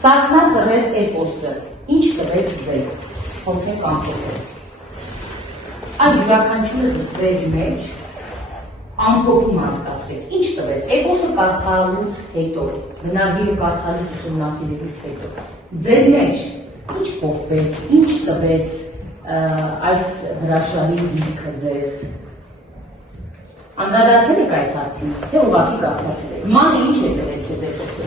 Սասնա ծռեր էպոսը, ինչ տվեց ձեզ, փորձեք ամփոփել։ Այդ յուրաքանչյուրը ձեր մեջ ամփոփում անցկացրեք, ինչ տվեց, էպոսը կարդալուց հետո, բնագիրը կարդալուց ուսումնասիրելուց հետո, ձեր մեջ ինչ փոխվեց, ինչ տվեց այս հրաշալի գիրքը ձեզ։ Անդրադարձել եք այդ հարցին, թե ուղղակի կարդացել եք, մանը ինչ է տվել քեզ էպոսը։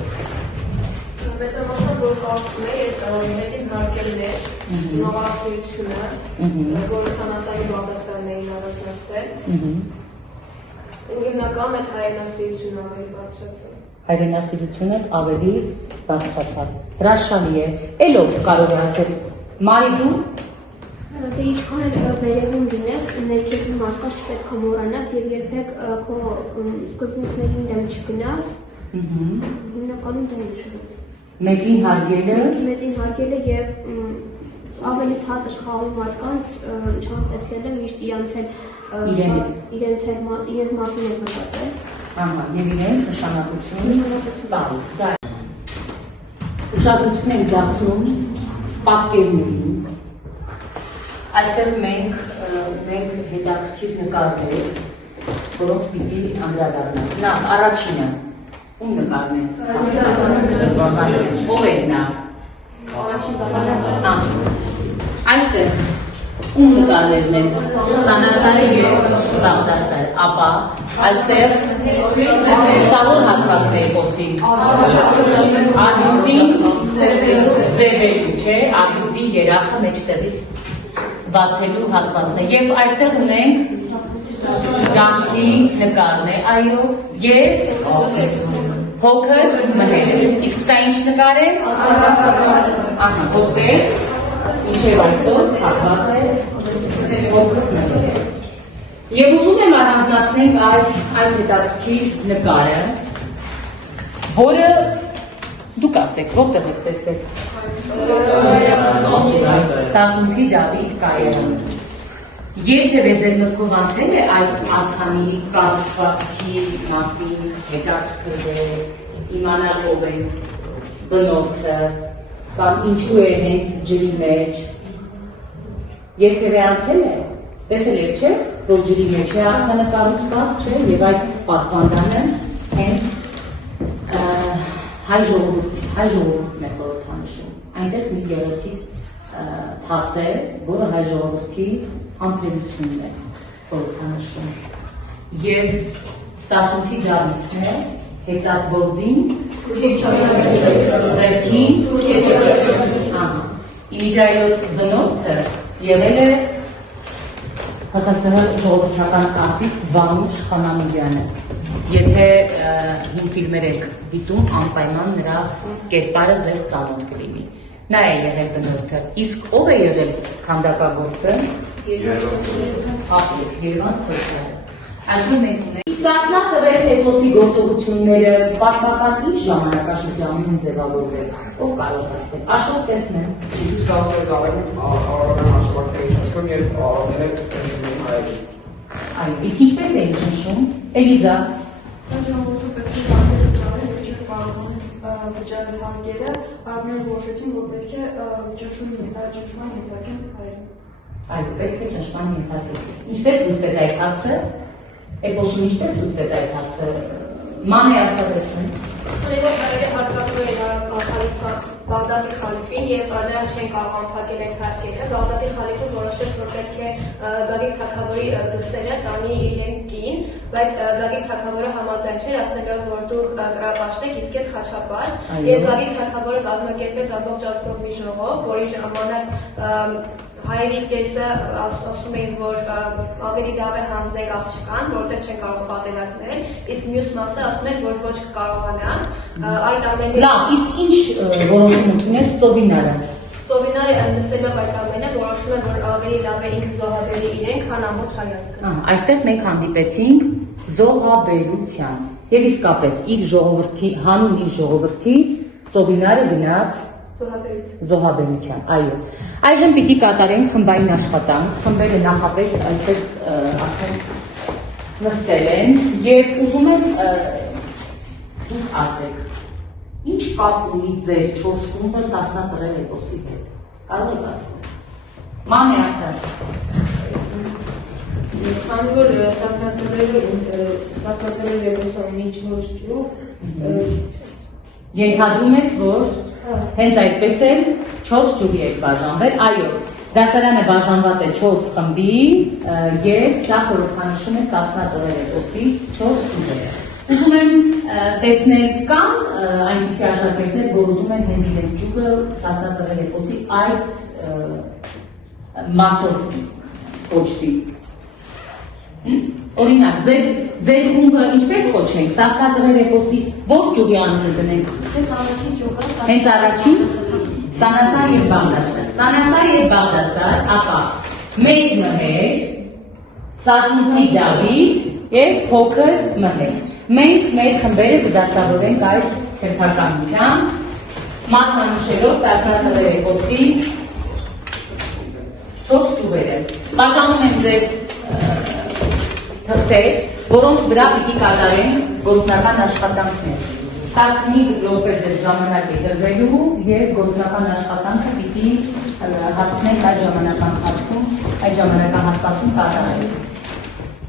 Մեծամասնաբար որ կարդում էի այդ մեծին հարգելներ, նորասիրությունը, որը Սանասարի Բաղդասարյանն առաջնացրել, ու հիմնականում այդ հայրենասիրությունը ավելի բարձրացավ։ Հայրենասիրությունը ավելի բարձրացավ։ Հրաշալի է, ելով կարող է ասել, Մարի դու։ Դե ինչքան էլ վերևում լինես, ներքևում մարդկանց չպետք է մոռանաս եւ երբեք քո սկզբունքներին դեմ չգնաս։ Հիմնականում դա ինձ է։ Մեծին հարգելը եւ ավելի ցածր խաղի մարդկանց չհամտեսելը միշտ իրենց մասին է մտածել։ Ահա, եւ իրենց նշանակություն տալ։ Դա ուշադրություն են դարձնում պատկերներին։ Այստեղ մենք հետաքրքիր նկարներ, որոնց պիտի անդրադառնանք։ Նախ առաջինը ում նկարն է։ Ով է նա։ Այստեղ ում նկարներն են։ Սանասարը եւ Բաղդասարը, ապա այստեղ սաղոր հատվածն է խոսի։ Ադյուծին ձևելու, չէ, ադյուծին երախը մեջտեղից բացելու հատվածն է, եւ այստեղ ունենք գաղթի նկարն է, այո, եւ փոքր մհեր։ Իսկ սա ինչ նկար է։ Ահա, որտեղ ինչեւ այսօր հատված է փոքր մհեր։ Եվ ուզում եմ առանձնացնենք այս հետաքրքիր նկարը, որը դուք ասեք, որտեղ եք տեսել։ Սասունցի Դավիթ կայարան։ Երբևէ ձեր մտքով անցել է այդ ացանի կառուցվածքի մասին հետաքրքրել, իմանալ ով է բնորդը, կամ ինչու է հենց ջրի մեջ։ Երբևէ անցել է, տեսել եք, չէ, որ ջրի մեջ է ացանը կառուցված, չէ, եւ այդ պատվանդանը հենց հայ ժողովուրդն է խորհրդանշում։ Այնտեղ մի գեղեցիկ թաս է, որը հայ ժողովրդի համբերությունն է խորհրդանշում։ Եվ Սասունցի Դավիթն է, հեծած գործին, ձեռքին, Իմիջայլոց բնորդը եղել է ՀԽՍՀ ժողովրդական արտիստ Վանուշ Խանամուրյանը։ Եթե հին ֆիլմեր եք դիտում, անպայման նրա կերպարը ձեզ ծանոթ կլինի։ Նա է եղել բնորդը, իսկ ով է եղել քանդակագործը։ Երևան Քոչարը։ Այսօր մենք ունենք Սասնա ծռեր էպոսի գործողությունները պատմական ինչ ժամանակաշրջանում են ձևավորվել, ով կարող է ասել, Աշոտ տեսնեմ։ Շուտից 10 տարեկան արարական աշխատանքների ընթացքում, երբ արարները նշում էին հայերի։ Այո, իսկ ինչպես էին նշում, Էլիզա։ Ժողովուրդը պետք է վճարել եւ չէր կարողանում վճարել հարկերը, արարները որոշեցին, որ պետք է ճնշման ենթարկեն հայերին։ Այո, պետք է ճնշման ենթարկել։ Ինչպես լուծվեց այդ հարցը։ Էպոսում ինչպես լուծվեց այդ հարցը։ Ման է ասացնում։ Հայերը հարկատում էին Բաղդադի խալիֆին եւ նրանք չեն կարող անփակել այդ հարկերը։ Բաղդադի խալիֆը որոշեց, որ պետք է Գագիկ թագավորի դստերը տանի իրեն կին, բայց Գագիկ թագավորը համաձայն չէր, ասելով, որ դուք կրապաշտ եք, իսկ ես խաչապաշտ, եւ Գագիկ թագավորը կազմակերպեց ամբողջ ազգով մի ժողով, որի ժամանակ հայերի կեսը ասում էին, որ ավելի լավ է հանձնեք աղջկան, որտեղ չեն կարող պատերազմել, իսկ մյուս մասը ասում են, որ ոչ կկարողանան, այդ ամենը։ Լավ, իսկ ինչ որոշում ընդունեց Ծովինարը։ Ծովինարը լսելով այդ ամենը որոշում է, որ ավելի լավ է ինքը զոհաբերի իրեն, քան ամբողջ հայացքը։ Այստեղ մենք հանդիպեցինք զոհաբերության եւ իսկապես իր ժողովրդի, հանուն իր ժողովրդի Ծովինարը գնաց զոհաբերության, այո։ Այժմ պիտի կատարենք խմբային աշխատանք, խմբերը նախապես այսպես արդեն նստել են եւ ուզում եմ դուք ասեք, Ինչ կապ ունի ձեր 4 խումբը Սասնա Ծռեր էպոսի հետ։ Կարող եք ասել։ Ման է ասել։ Քանի որ Սասնա Ծռեր էպոսը ունի 4 ճյուղ, Ենթադրում ես, որ հենց այդպես էլ 4 ճյուղի եք բաժանվել, այո, դասարանը բաժանված է 4 խմբի և սա խորհրդանշում է Սասնա Ծռեր էպոսի 4 ճյուղերը։ Ուզում եմ տեսնել կամ այնպիսի աշակերտներ, որ ուզում են հենց իրենց ճյուղը Սասնա Ծռեր էպոսի այդ մասով կոչվի։ Օրինակ, ձեր խումբը ինչպես կոչենք, Սասնա Ծռեր էպոսի ո՞ր ճյուղի անունը դնենք։ Հենց առաջին ճյուղը Հենց առաջին Սանասար և Բաղդասար։ Սանասար և Բաղդասար, ապա մեծ մհեր, Սասունցի Դավիթ և փոքր մհեր։ Մենք մեր խմբերը կդասավորենք այս քրթականությամբ, մատնանշելով Սասնա Ծռեր էպոսի 4 ճյուղերը։ Բաժանում եմ ձեզ թղթեր, որոնց վրա պիտի կատարենք գործնական աշխատանքներ։ 15 րոպե ձեր ժամանակ է տրվելու և գործնական աշխատանքը պիտի հասցնենք այդ ժամանակահատվածում կատարել։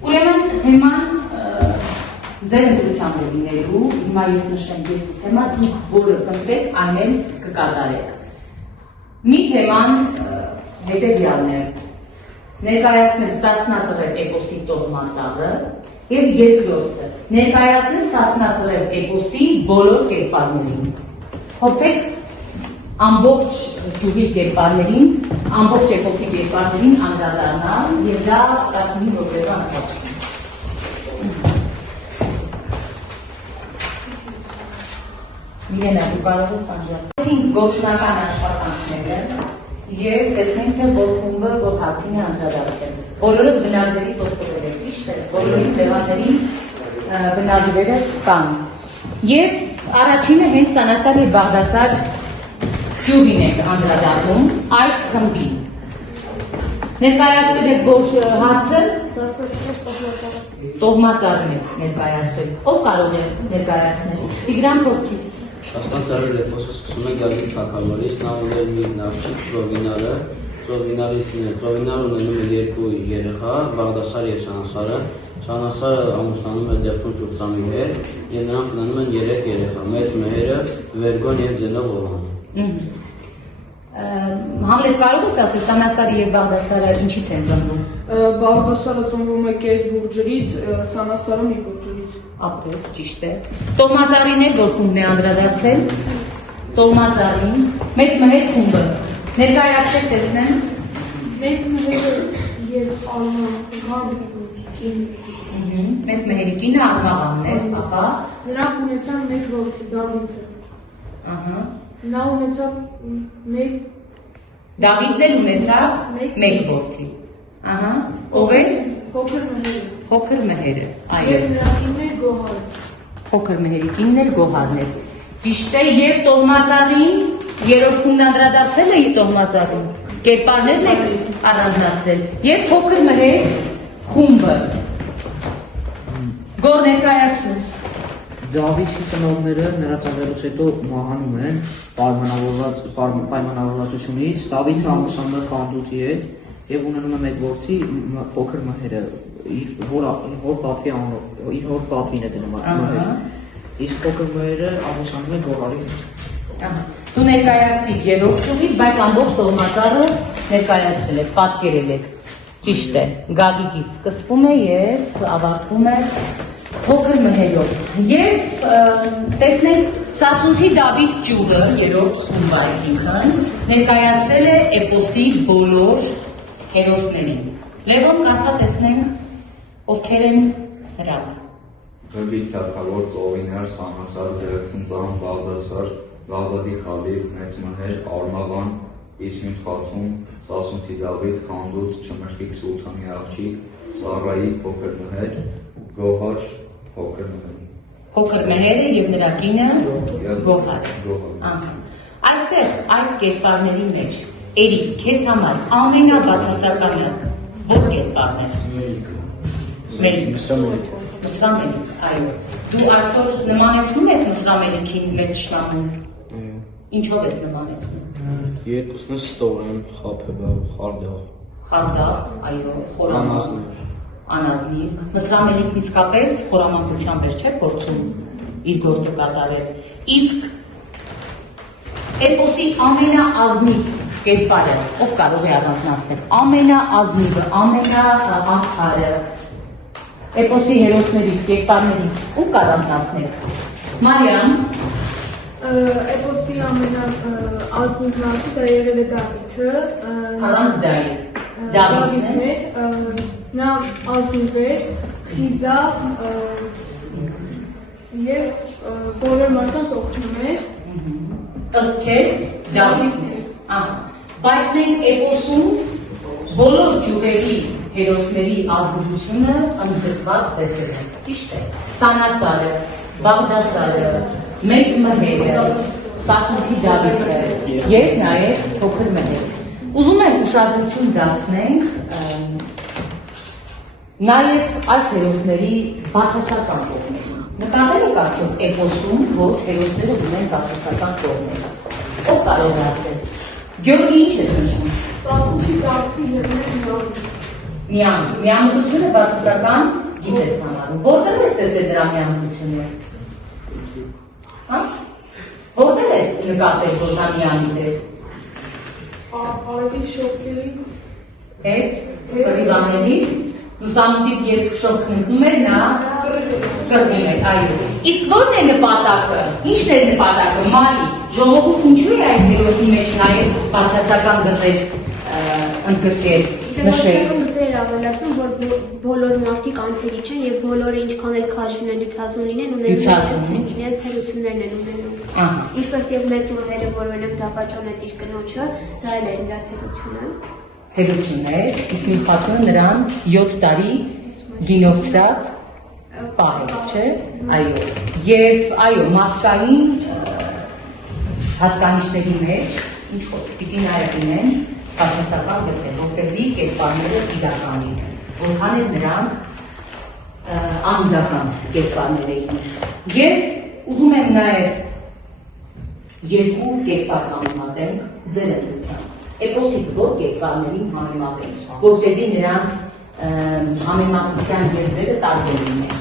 Ուրեմն թեման ձեր ընտրությամբ է լինելու, հիմա ես նշեմ երկու թեմա, դուք որը կընտրեք, այն էլ կկատարեք։ Մի թեման հետևյալն է, ներկայացնել Սասնա Ծռեր էպոսի տոհմածառը և երկրորդը, ներկայացնել Սասնա Ծռեր էպոսի բոլոր կերպարներին։ Փորձեք ամբողջ ճյուղի կերպարներին, ամբողջ էպոսի կերպարներին անդրադառնալ և դա 15 րոպեվա ընթացքում։ Միլենա, դու կարող ես անջատել գործնական աշխատանքները և տեսնենք, թե որ խումբը որ հարցին է անդրադարձել։ Բոլորը բնագրերից օգտվել եք, ճիշտ է, բոլորի ձևաների բնագրերը կան։ Եվ առաջինը հենց Սանասար և Բաղդասար ճյուղին եք անդրադառնում այս խմբին։ Ներկայացրել եք որ հարցը տոհմածառն եք ներկայացրել։ Ով կարող է ներկայացնել։ Տիգրան փորձիր։ Սասնա Ծռեր էպոսը սկսում է Գագիկ թագավորից, նա ուներ մի աղջիկ Ծովինարը, Ծովինարը ունենում է 2 երեխա, Բաղդասարը և Սանասարը, Սանասարը ամուսնանում է Դևթուն Ճուղծամի հետ և նրանք ունենում են 3 երեխա, մեծ մհերը, Վերգոն և Զենով Համլետ կարող ես ասել, Սանասարը և Բաղդասարը ինչից են ծնվում։ Բաղդասարը ծնվում է կես բուրջերից, Սանասարը մի բուրջերից։ Ապրես, ճիշտ է։ Տոհմածառին էլ որ խումբն է անդրադարձել, տոհմածառին, մեծ մհեր խումբը, ներկայացրեք տեսնեմ։ Մեծ մհերը և Արմաղան Մեծ մհերի կինը Արմաղանն էր, ապա։ նրանք ունեցան մեկ որդի Դավիթը։ Նա ունեցավ մեկ Դավիթն էլ ունեցավ մեկ որդի։ Ով էր։ փոքր մհերը։ Փոքր մհերը, այո։ Եվ նրա կինն էր Գոհարը։ Փոքր մհերի կինն էլ Գոհարն էր։ Ճիշտ է, և տոհմածառին, երրորդ խումբն անդրադարձել է տոհմածառին, կերպարներն եք առանձնացրել, և փոքր մհեր խումբը։ Գոր ներկայացնես։ Դավիթի ծնողները նրա ծնվելուց հետո մահանում են պայմանավորվածությունից, Դավիթը ամուսնանում է Խանդութի հետ և ունենում է մեկ որդի փոքր մհերը, իր հոր պատվին է դնում մհեր, իսկ փոքր մհերը ամուսնանում է Գոհարի հետ։ Դու ներկայացրիր երրորդ ճյուղից, բայց ամբողջ տոհմածառը ներկայացրել եք, պատկերել եք, ճիշտ է, Գագիկից սկսվում է և ավարտվում է փոքր մհերով։ Եվ տեսնենք Սասունցի Դավիթ ճյուղը, երրորդ խումբը այսինքն, ներկայացրել է էպոսի բոլոր հերոսներին։ Լևոն կարդա տեսնենք ովքեր են նրանք։ Գագիկ թագավոր Ծովինար, Սանասար, Դերեցնծան, Բաղդասար, Բաղդադի խալիֆ, մեծ մհեր, Արմաղան, Իսմիտ խաթուն, Սասունցի Դավիթ, Խանդուց, Չմշկիկ Սուլթանի աղջիկ, Սարայի փոքր մհեր, Գոհար փոքր մհեր։ Փոքր մհերը և նրա կինը Գոհար։ Այստեղ այս կերպարների մեջ Էրիկ, քեզ համար ամենաբացասականը ո՞ր կերպարն էր։ Մելիք։ Մսրամելիք, այո։ Դու այսօր նմանեցնում ես Մսրամելիքին մեր ճշտամուն։ Ինչով ես նմանեցնում։ Երկուսն է ստոր են, խափելա, խարդախ։ Խարդախ, այո, խորամանկ, անազնիվ։ Մսրամելիքն իսկապես խորամանկությամբ էր, չէ՞, փորձում իր գործը կատարել։ Իսկ էպոսի ամենաազնիվ կերպարը, ով կարող է առանձնացնել, ամենաազնիվը, ամենաանթարը, էպոսի հերոսներից, կերպարներից, ու կառանձնացնել։ Մարիամ, Էպոսի ամենաազնիվ մարդը դա եղել է Դավիթը։ առանց դայի, Դավիթն է, նա ազնիվ էր, խիզախ և բոլոր մարդկանց օգնում էր։ ըստ քեզ Դավիթն է։ Բայց մենք էպոսում բոլոր ջուղերի հերոսների ազնվությունը ընդգծված տեսել ենք, ճիշտ է։ Սանասարը, Բաղդասարը, Մեծ մհերը, Սասունցի Դավիթը և նաև փոքր մհերը։ Ուզում ենք ուշադրություն դարձնենք նաև այս հերոսների բացասական կողմերին։ Նկատել եք արդյոք էպոսում, որ հերոսները ունեն բացասական կողմեր։ Ով կարող է ասել։ Գյորգի ինչ ես նշում։ Սասունցի Դավիթի Միամտությունը բացասական գիծ ես համարում։ Որտեղ ես տեսել դրա միամտությունը։ Որտեղ ես նկատել, որ նա միամիտ էր։ Արետի շոքերի Հետ, կրիվանելիս, լուսամուտից երբ շոքն ընկնում էր, նա կրվում էր, այո։ Իսկ որն է նպատակը, ինչն է նպատակը, Մարի, ժողովուրդ ինչու է այս հերոսի մեջ նաև բացասական գծեր ընդգրկել, նշել։ Գծեր ավելացնում, որ բոլոր մարդիկ անթերի չեն և բոլորը ինչքան էլ քաջն են յութազուն լինեն, ունեն թերություններն են ունենում։ Ինչպես և մեծ մհերը, որ օրինակ դավաճանեց իր կնոջը, դա էլ էր նրա թերությունը։ Թերություններ, իսկ մի խաթունը նրան 7 տարի գինովցրած պահեց, չէ, այո, և այո, մարդկային հատկանիշների մեջ, ինչ խոսք, պիտի նաև լինեն բացասական գծեր, որպեսզի կերպարները իրական լինեն, որքան էլ նրանք անիրական կերպարներ էին։ Եվ ուզում եմ նաև երկու կերպար համեմատենք ձեր ընտրությամբ։ Էպոսից որ կերպարներին համեմատենք, որպեսզի նրանց համեմատության եզրերը տարբեր լինեն։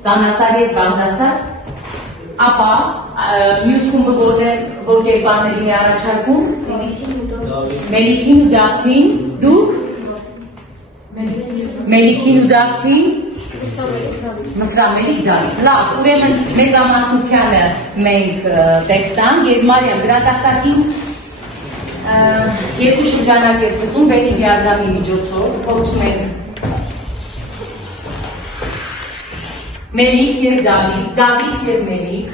Սանասար և Բաղդասար, ապա մյուս խումբը որ կերպարներին է առաջարկում, Մելիքին ու Դավթին, դուք, Մելիքին ու Դավթին, Մսրամելիք Դավիթ, լավ, ուրեմն մեծամասնությանը մենք տեքստանք և Մարիամ գրատախտակին երկու շրջանակ ես գտում 6 դիագրամի միջոցով, փորձում ենք Մելիք և Դավիթ, Դավիթ և Մելիք,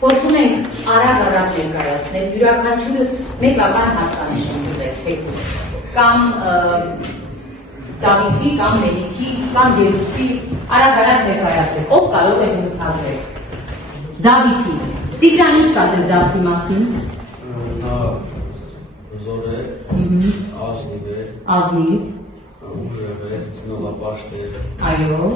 փորձում ենք արագ ներկայացնել, յուրաքանչյուրը մեկական հատկանիշ ընդգծել, թեկուզ, կամ Դավիթի, կամ Մելիքի, կամ Երուսի, արագ ներկայացնել, ով կարող է հնութագրել։ Դավիթի, Տիգրան ինչ կասել Դավիթի մասին։ Նա զոր է, ազնիվ, ուժեղ է, նողապաշտ է, այո,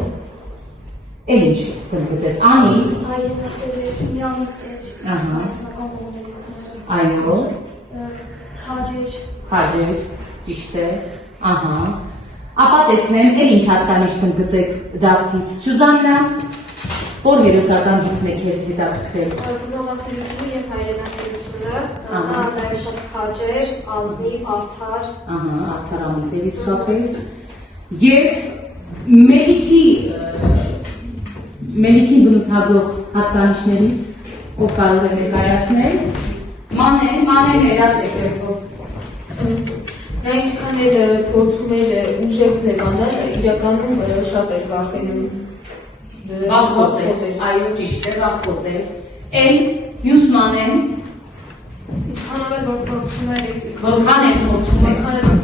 էլ ինչ կընդգծես, անի, Այս ասել էր միամիտ էր, բացասական կողմերից այո, քաջեր, ճիշտ է, ապա տեսնեմ, էլ ինչ հատկանիշ կընդգծեք Դավթից, Սյուզաննա, որ հերոսական գիծն է քեզ հետաքրքրել։ Ծնողասիրությունը և հայրենասիրությունը, նա նաև շատ քաջ էր, ազնիվ, արդար։ Արդարամիտ էր իսկապես, և Մելիքին բնութագրող հատկանիշներից ով կարող է ներկայացնել, Մանեն երասեք երբով։ Նա ինչքան էլ փորձում էր ուժեղ ձևանել, իրականում շատ էր վախենում։ Վախոտ էր, այո ճիշտ է, վախոտ էր։ Էլ մյուս Մանեն, Ինչքան էլ որ փորձում էր որքան էլ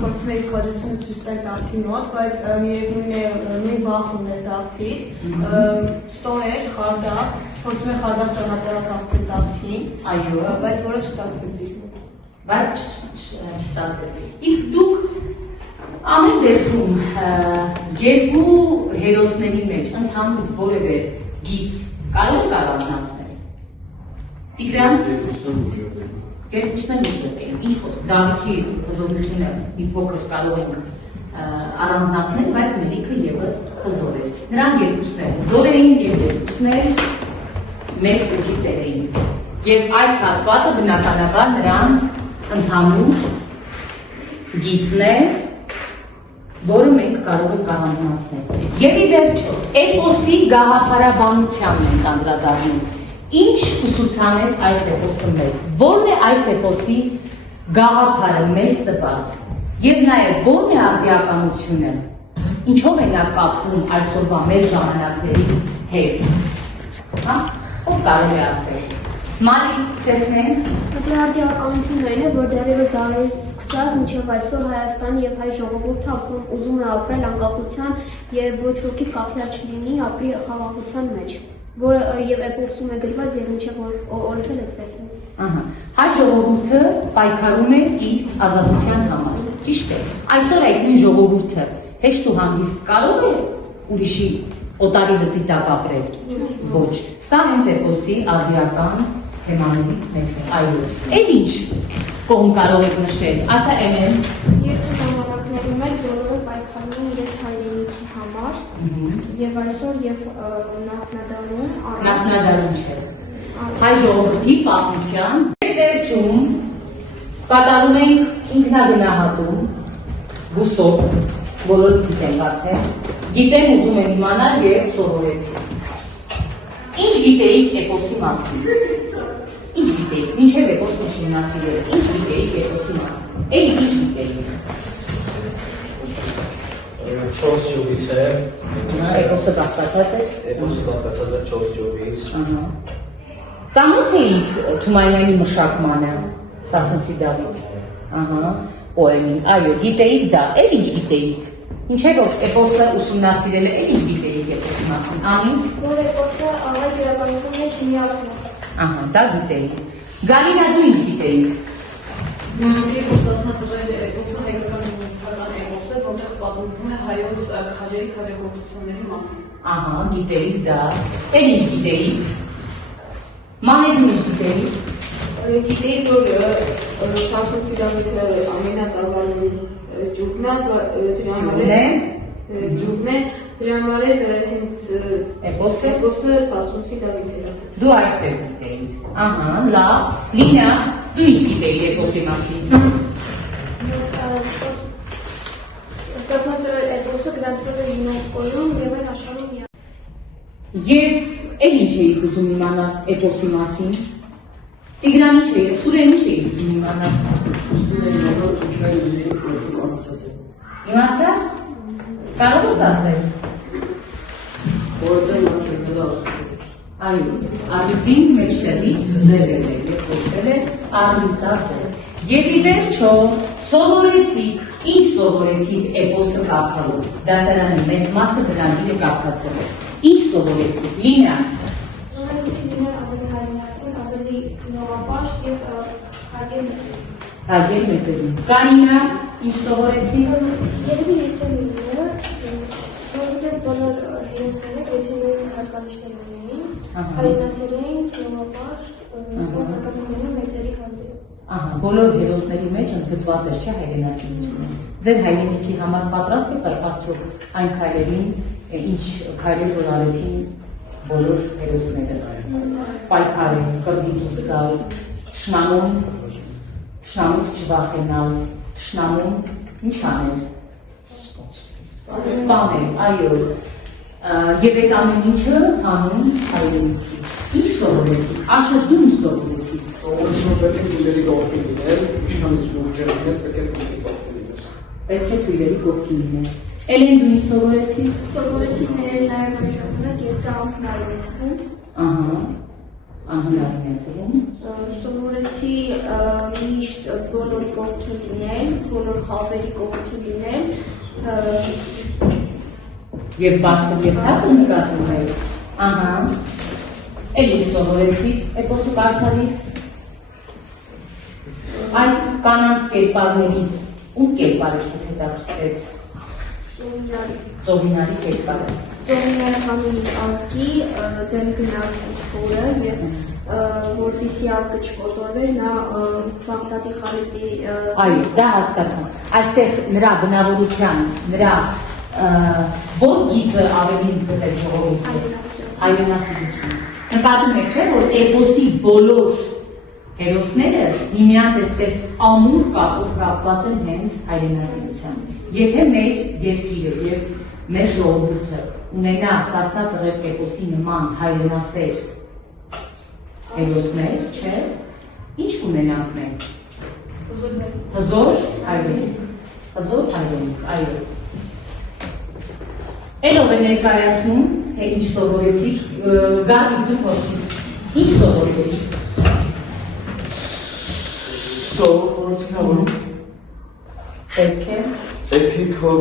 փորձում իր քաջությունը ցույց տալ Դավթի մոտ, բայց միևնույն է նույն վախ ուներ Դավթից, ստոր էր, խարդախ, փորձում է խարդախ ճանապարհը փոխել Դավթին, այո, բայց որը չստացվեց իր մոտ։ բայց չստացվեց։ Իսկ դուք ամեն դեպքում երկու հերոսների մեջ ընդհանուր որևէ գիծ կարող եք առանձնացնել։ Տիգրան երկուսն են ուժեղ էին։ Ինչ խոսք, Դավիթի հզորությունը մի փոքր կարող ենք առանձնացնել, բայց մելիքը ևս հզոր էր։ Նրանք երկուսն էլ հզոր էին եւ երկուսն էլ մեծ ուժի տեր էին։ Եվ այս հատվածը բնականաբար նրանց ընդհանուր գիծն է, որը մենք կարող ենք առանձնացնել։ Եվ ի վերջո, էպոսի գաղափարաբանությանն ենք անդրադառնում։ Ինչ ուսուցանեց այս էպոսը մեզ, որն է այս էպոսի գաղափարը մեզ տված եւ նաեւ որն է արդիականությունը, ինչով է նա կապվում այսօրվա մեր ժամանակների հետ, հա, ով կարող է ասել, Մալի տեսնենք, դե արդիականությունն այն է, որ դեռևս դարերից սկսած մինչև այսօր Հայաստանի եւ հայ ժողովուրդը ապրում ուզում է ապրել անկախության եւ ոչ ոքի կախյալ չլինի ապրի խաղաղության մեջ, որը եւ էպոսում է գրված եւ մինչև օրս էլ այդպես է։ Ահա, հայ ժողովուրդը պայքարում է իր ազատության համար, ճիշտ է։ Այսօր այդ նույն ժողովուրդը հեշտ ու հանգիստ կարող է ուրիշի օտարի լծի տակ ապրել։ Ոչ, սա հենց էպոսի արդիական թեմաներից մեկն է, այո։ Էլ ինչ կողմ կարող եք նշել, ասա Էլեն։ Երկու ժամանակների մեջ բոլորը պայքարում են իրենց հայրենիքի համար եւ այսօր եւ նախնադարում չէ։ Հայ ժողովրդի պատմության եւ վերջում կատարում ենք ինքնագնահատում բուսով, բոլորս գիտենք արդեն, գիտեմ ուզում եմ իմանալ եւ սովորեցի։ Ինչ գիտեիք էպոսի մասին։ Ինչ գիտեիք, մինչև էպոսն ուսումնասիրել, ինչ գիտեիք էպոսի մասին, էլի ինչ գիտեիք։ 4 ջովից է։ Էպոսը բաղկացած է։ Էպոսը բաղկացած է 4 ջովից։ Ծանոթ էիք Թումանյանի մշակմանը, Սասունցի Դավիթ։ Ահա, պոեմին, այո, գիտեիք դա, էլ ինչ գիտեիք։ Ինչեւ որ էպոսը ուսումնասիրել է, էլ ինչ գիտեիք էպոսի մասին, Անի։ որ էպոսը այդ իրականության մեջ միակն է։ Ահա, դա գիտեիք։ Գալինա, դու ինչ գիտեիք։ Գիտեիք, որ ստացնած էպոսը հայկական մուսիկական էպոս է, որտեղ պատմվում է հայոց քաջերի քաջագործությունների մասին։ Ահա, գիտեիք դա, էլ ինչ գիտեիք։ Մանե դու ինչ գիտեիք։ Գիտեիք, որ Սասունցի Դավիթը ամենածավալուն ջուկն է, դրա համար էլ հենց էպոսը Սասունցի Դավիթը։ Դու այդպես գիտեիք։ Ահա, լավ, Լինա, դու ինչ գիտեիք էպոսի մասին։ Ստացնած էպոսը գրանցված է ՅՈՒՆԵՍԿՕ-ում եւ այն աշխարհում Եվ էլ ինչ էիք ուզում իմանալ էպոսի մասին։ Տիգրան ինչ է, Սուրեն ինչ էիք ուզում իմանալ։ Իմացա՞ր։ Կարող ես ասել։ Այո, արդյունքին մեջտեղից ձև է եւ կոչվել է արդյունքածը։ Եվ ի վերջո սովորեցիք, ինչ սովորեցիք էպոսը կապելու։ Դասարանի մեծ մասը դրանին է կապվածել։ Ինչ սովորեցիք, Լինա։ ավելի նորապաշտ եւ Հարգել մեծերին։ Կարինա, ինչ սովորեցիք։ Երևի ես եմ ինը, որովհետև բոլոր հերոսները գոթելային հատկանիշներ ունեին, հայրենասեր էին, նորապաշտ, հարգանում մեծերի հանդեպ։ Ահա, բոլոր հերոսների մեջ ընդգծված էր չէ հայրենասիրությունը։ Ձեր հայրենիքի համար պատրաստ եք արդյոք այն քայլերին, ինչ քայլեր որ արեցին բոլոր հերոսները։ Պայքարել, կռվից գալ, թշնամուց չվախենալ, թշնամուն ինչ անել։ Սպանել, այո։ Եվ այդ ամեն ինչը անում հայրենիքի։ Ինչ սովորեցիք, Աշը դու ինչ սովորեցիք։ Սովորեցիք պետք է դուրերի կողքին լինել, ինչքան ուժեղ ես պետք է դուրերի կողքին լինես։ Պետք է դուրերի կողքին լինես։ Էլեն դու ինչ սովորեցիք։ Սովորեցիք ներել նաև այն ժամանակ, երբ դա անհնարին է թվում։ Ահա, անհնարին է թվում։ Սովորեցի միշտ բոլորի կողքին լինել, բոլոր խավերի կողքին լինել։ Եվ բարձր եւ ցածր նկատում ես։ Ահա։ Էլ ինչ սովորեցիք էպոսը կարդալիս։ Այ կանանց կերպարներից ում կերպարը քեզ հետաքրքրեց։ Ծովինարի կերպարը։ Ծովինարը հանուն իր ազգի դեմ գնաց ինչորը եւ որպեսի ազգը չկոտորվեր, նա Բաղդադի խալիֆի Այո, դա հասկացա։ Այստեղ նրա բնավորության, նրա որ գիծը ավելի ընդգրկել ժողովրդի հայրենասիրություն։ Նկատում եք, չէ՞, որ էպոսի բոլոր հերոսները միմյանց այսպես ամուր կապով կապված են հենց հայրենասիրությամբ։ Եթե մեր երկիրը եւ մեր ժողովուրդը ունենա Սասնա Ծռեր Պեպոսի նման հայրենասեր հերոսներ, չէ՞, ինչ կունենանք մենք։ Հզոր հայրենիք, այո։ Էլով է ներկայացնում, թե ինչ սովորեցիք, Գարիկ դու փորձիր, ինչ սովորեցիք։ Սովորեցինը որ Պետք է Պետք է քո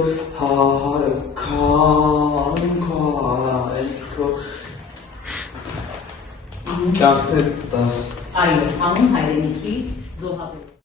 կյանքն ես տաս այո, հանուն հայրենիքի զոհաբերություն։